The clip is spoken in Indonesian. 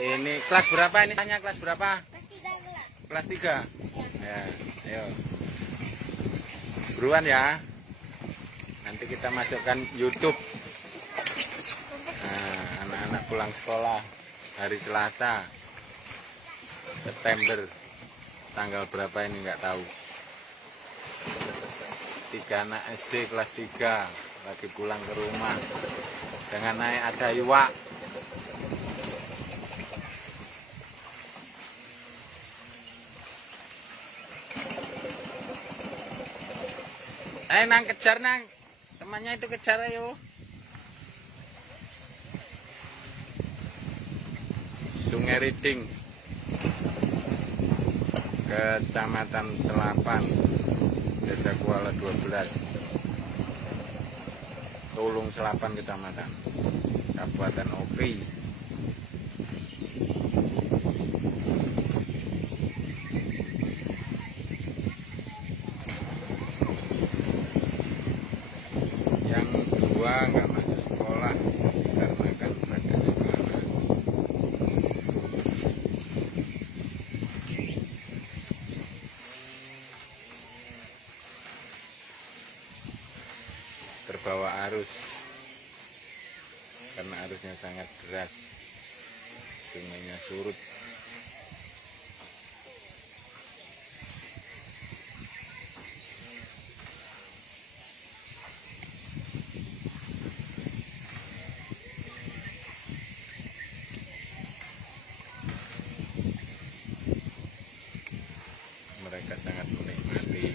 Ini kelas berapa ini? Tanya kelas berapa? Kelas 3 kelas. Kelas 3. Ya. Ya, ayo. Buruan ya. Nanti kita masukkan YouTube. Nah, anak-anak pulang sekolah hari Selasa September. Tanggal berapa ini nggak tahu. 3 anak SD kelas 3 lagi pulang ke rumah dengan naik ada iwak. Nang kejar nang, temannya itu kejar ayo. Sungai Riding, Kecamatan Selapan, Desa Kuala 12, Tulung Selapan Kecamatan, Kabupaten Oki. Yang dua nggak masuk sekolah karena kan badannya panas. Terbawa arus karena arusnya sangat deras, sungainya surut. Mereka sangat menikmati